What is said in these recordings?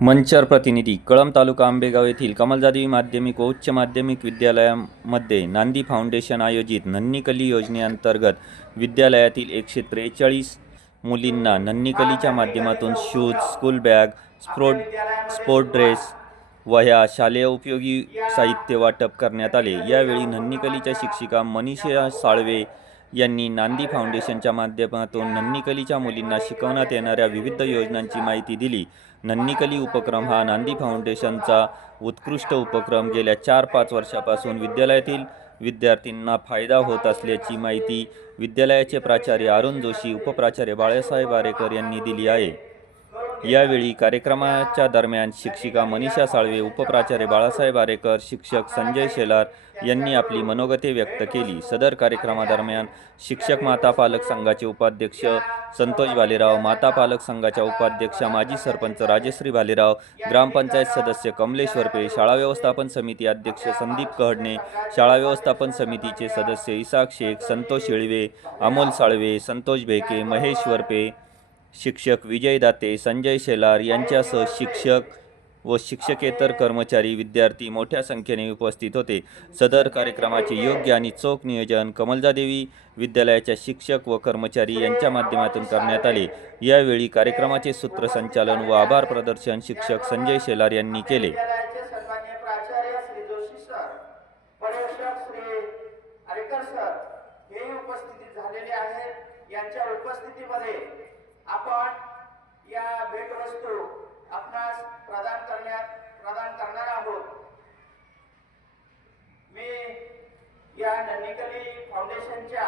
मंचर प्रतिनिधी कळंब तालुका आंबेगाव येथील कमलजादी माध्यमिक व उच्च माध्यमिक विद्यालयामध्ये नांदी फाउंडेशन आयोजित नन्नीकली योजनेअंतर्गत विद्यालयातील एकशे त्रेचाळीस मुलींना नन्नीकलीच्या माध्यमातून shoes school bag sport sport dress वह्या शालेय उपयोगी साहित्य वाटप करण्यात आले. यावेळी नन्नीकलीच्या शिक्षिका मनीषा साळवे यांनी नांदी फाउंडेशनच्या माध्यमातून नन्नीकलीच्या मुलींना शिकवण्यात येणाऱ्या विविध योजनांची माहिती दिली. नन्नीकली उपक्रम हा नांदी फाउंडेशनचा उत्कृष्ट उपक्रम. गेल्या चार पाच वर्षापासून विद्यालयातील विद्यार्थ्यांना फायदा होत असल्याची माहिती विद्यालयाचे प्राचार्य अरुण जोशी उपप्राचार्य बाळासाहेब आरेकर यांनी दिली आहे. यावेळी कार्यक्रमाच्या दरम्यान शिक्षिका मनीषा साळवे उपप्राचार्य बाळासाहेब आरेकर शिक्षक संजय शेलार यांनी आपली मनोगते व्यक्त केली. सदर कार्यक्रमादरम्यान शिक्षक माता पालक संघाचे उपाध्यक्ष संतोष भालेराव माता पालक संघाच्या उपाध्यक्षा माजी सरपंच राजश्री भालेराव ग्रामपंचायत सदस्य कमलेश वरपे शाळा व्यवस्थापन समिती अध्यक्ष संदीप कहडणे शाळा व्यवस्थापन समितीचे सदस्य इसाक शेख संतोष येळवे अमोल साळवे संतोष भेके महेश वरपे शिक्षक विजय दाते संजय शेलार यांच्यासह शिक्षक व शिक्षकेतर कर्मचारी विद्यार्थी मोठ्या संख्येने उपस्थित होते. सदर कार्यक्रमाचे योग्य आणि चोख नियोजन कमलजादेवी विद्यालयाच्या शिक्षक व कर्मचारी यांच्या माध्यमातून करण्यात आले. यावेळी कार्यक्रमाचे सूत्रसंचालन व आभार प्रदर्शन शिक्षक संजय शेलार यांनी केले. यांच्या उपस्थितीमध्ये आपण या भेटवस्तू आपणास प्रदान करण्यात प्रदान करणार आहोत. मी या नन्नीकली फाउंडेशनच्या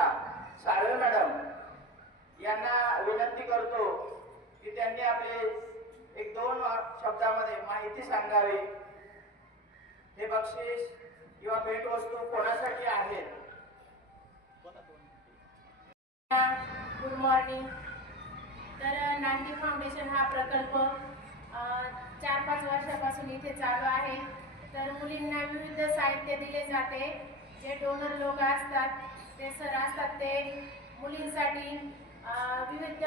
साळवे मॅडम यांना विनंती करतो की त्यांनी आपले एक दोन शब्दामध्ये माहिती सांगावी. हे बक्षीस किंवा भेटवस्तू कोणासाठी आहेत? गुड मॉर्निंग तर नांदी फाउंडेशन हा प्रकल्प चार पाच वर्षापासून इथे चालू आहे. तर मुलींना विविध साहित्य दिले जाते. जे डोनर लोक असतात ते सर असतात ते मुलींसाठी विविध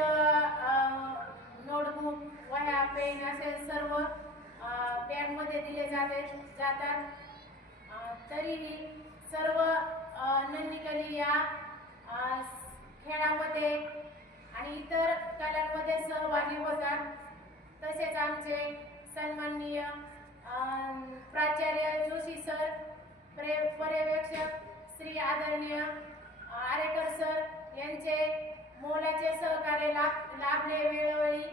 नोटबुक वह्या पेन असे सर्व बॅगमध्ये दिले जाते जातात. तरीही सर्व अ, नंदीकली या खेळामध्ये आणि इतर कलांमध्ये सहभागी होतात तसेच आमचे सन्माननीय प्राचार्य जोशी सर प्रे पर्यवेक्षक श्री आदरणीय आरेकर सर यांचे मोलाचे सहकार्य लाभ लाभले वेळोवेळी.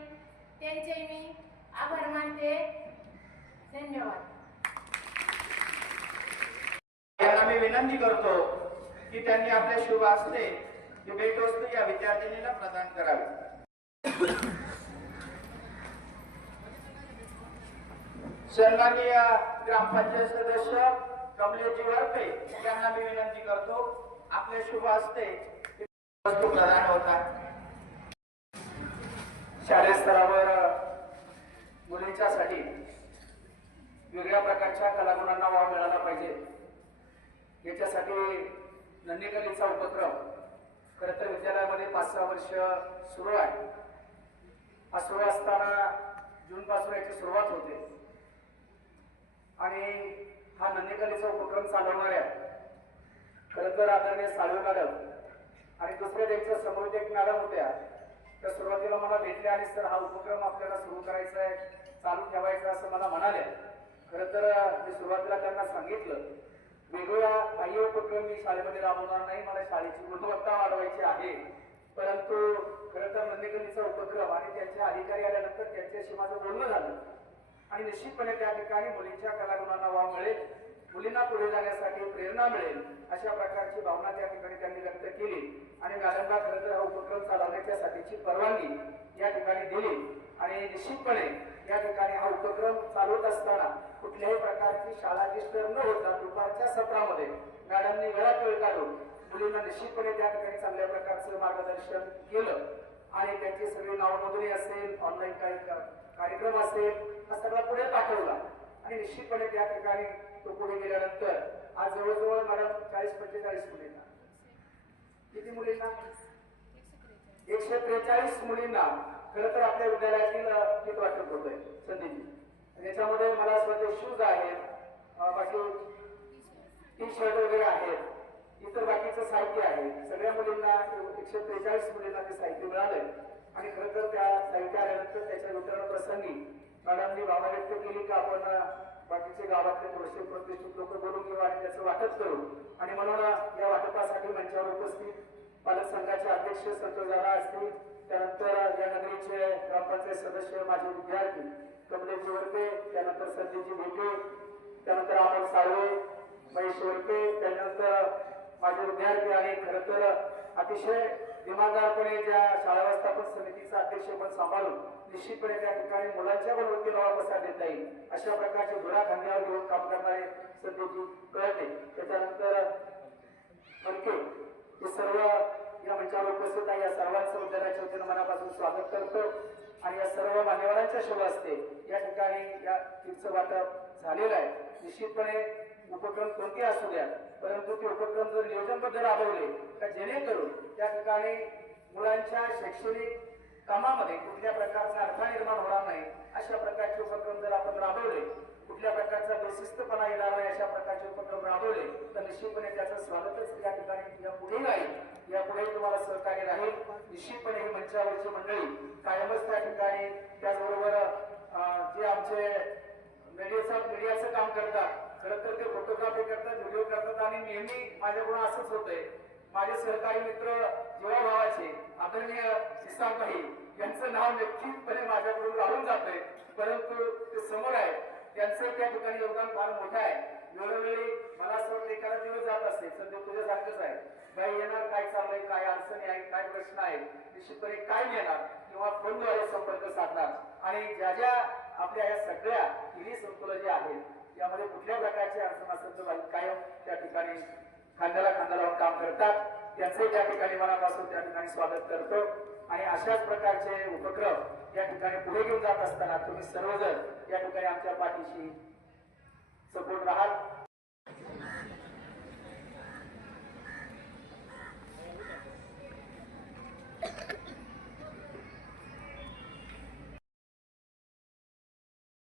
त्यांचे मी आभार मानते. धन्यवाद. यांना मी विनंती करतो की त्यांनी आपल्या शुभ असते ही भेटवस्तू या विद्यार्थिनीला प्रदान करावी. सन्माननीय ग्रामपंचायत सदस्य कमलेशजी वरपे यांना मी विनंती करतो आपले शुभ हस्ते वस्तू प्रदान होतात. शालेय स्तरावर मुलींच्यासाठी वेगळ्या प्रकारच्या कलागुणांना वाव मिळाला पाहिजे. याच्यासाठी नंदीकलीचा उपक्रम खरं तर विद्यालयामध्ये पाच सहा वर्ष सुरू आहे. हा सुरू असताना जूनपासून याची सुरुवात होते. आणि हा नंदीकलीचा उपक्रम चालवणाऱ्या खरं तर आदरणीय साळवे मॅडम आणि दुसरे त्यांच्यासमोर एक मॅडम होत्या. त्या सुरुवातीला मला भेटल्या आणि सर हा उपक्रम आपल्याला सुरू करायचा आहे चालू ठेवायचा असं मला म्हणाले खरं तर मी सुरुवातीला त्यांना सांगितलं. वेगवेगळ्या बाह्य उपक्रम मी शाळेमध्ये राबवणार नाही. मला शाळेची गुणवत्ता वाढवायची आहे. परंतु खरं तर नंदीकलीचा उपक्रम आणि त्यांचे अधिकारी आल्यानंतर त्यांच्याशी माझं बोलणं झालं. आणि निश्चितपणे त्या ठिकाणी मुलींच्या कलागुणांना वाव मिळेल. मुलींना पुढे जाण्यासाठी प्रेरणा मिळेल. अशा प्रकारची भावना त्या ठिकाणी त्यांनी व्यक्त केली. आणि मॅडमला खरं तर हा उपक्रम चालवण्याच्यासाठीची परवानगी या ठिकाणी दिली. आणि निश्चितपणे या ठिकाणी हा उपक्रम चालवत असताना कुठल्याही प्रकारची शाळा डिस्टर्ब न होता दुपारच्या सत्रामध्ये मॅडमनी वेळात वेळ काढून मुलींना निश्चितपणे त्या ठिकाणी चांगल्या प्रकारचं मार्गदर्शन केलं. आणि त्यांची सगळी नावनोंदणी असेल ऑनलाईन काही कार्यक्रम असेल हा सगळा पुढे पाठवला. आणि निश्चितपणे त्या ठिकाणी तो पुढे गेल्यानंतर आज जवळजवळ मॅडम चाळीस पंचेचाळीस मुलींना. किती मुलींना? एकशे त्रेचाळीस मुलींना. खरं तर आपल्या विद्यालयातील नीट वाटप होत आहे संधीची याच्यामध्ये मला असं शूज आहेत बाकी टी शर्ट वगैरे आहेत इतर बाकीचं साहित्य आहे. सगळ्या मुलींना एकशे त्रेचाळीस मुलींना ते साहित्य मिळालंय. आणि खरं तर त्या साहित्य आल्यानंतर त्याच्या वितरण प्रसंगी मॅडमनी भावना व्यक्त केली की आपण बाकीचे गावातले थोडेसे प्रतिष्ठित लोक बोलून घेऊ आणि त्याचं वाटप करू. आणि म्हणून या वाटपासाठी मंचावर उपस्थित पालक संघाचे अध्यक्ष संतोष दादा असतील त्यानंतर या नगरीचे ग्रामपंचायत सदस्य माझे विद्यार्थी कमलेश वरपे त्यानंतर संजयजी भेटे त्यानंतर आपण साळवे महेश वरपे त्यानंतर माझे विद्यार्थी आणि खरं तर अतिशय दिमागदारपणे ज्या शाळा व्यवस्थापन अध्यक्ष अध्यक्षपद सांभाळून निश्चितपणे त्या ठिकाणी मुलांच्या गुणवत्तेला कसा देता येईल. अशा प्रकारचे धुरा खांद्यावर घेऊन काम करणारे संजयजी कळते. त्याच्यानंतर फडके हे सर्व या मंचावर उपस्थित आहे या सर्वांचं विद्यालयाच्या वतीनं मनापासून स्वागत करतो. आणि या सर्व मान्यवरांच्या शुभ असते या ठिकाणी या किटचं वाटप झालेलं आहे. निश्चितपणे उपक्रम कोणते असू द्या परंतु ते उपक्रम जर नियोजनबद्ध राबवले तर जेणेकरून त्या ठिकाणी मुलांच्या शैक्षणिक कामामध्ये कुठल्या प्रकारचा अडथळा निर्माण होणार नाही अशा प्रकारचे उपक्रम जर आपण राबवले कुठल्या प्रकारचा बेशिस्तपणा येणार नाही अशा प्रकारचे उपक्रम राबवले तर निश्चितपणे त्याचं स्वागतच या ठिकाणी या पुढे राहील या पुढे तुम्हाला सहकार्य राहील. निश्चितपणे ही मंचावरची मंडळी कायमच त्या ठिकाणी त्याचबरोबर जे आमचे मीडियाचं मीडियाचं काम करतात खरं तर ते फोटोग्राफी करतात व्हिडिओ करतात आणि नेहमी माझ्याकडून असंच होतंय. माझे सहकारी मित्र जीवाभावाचे आदरणीय शिसाबाई यांचं नाव निश्चितपणे माझ्याकडून राहून जातंय. परंतु ते समोर आहे. त्यांचं त्या ठिकाणी योगदान फार मोठं आहे वेळोवेळी मला असं वाटतं एखादा दिवस जात असते सध्या तुझ्यासारखंच आहे. काय येणार काय चाललंय काय अडचणी आहे काय प्रश्न आहे निश्चितपणे काय येणार किंवा फोनद्वारे संपर्क साधणार. आणि ज्या ज्या आपल्या या सगळ्या तिन्ही संकुल जे आहेत यामध्ये कुठल्या प्रकारची अडचण असेल तर कायम त्या ठिकाणी खांद्याला खांदा लावून काम करतात. त्यांचंही त्या ठिकाणी मनापासून त्या ठिकाणी स्वागत करतो. आणि अशाच प्रकारचे उपक्रम या ठिकाणी पुढे घेऊन जात असताना तुम्ही सर्वजण या ठिकाणी आमच्या पाठीशी सपोर्ट राहाल.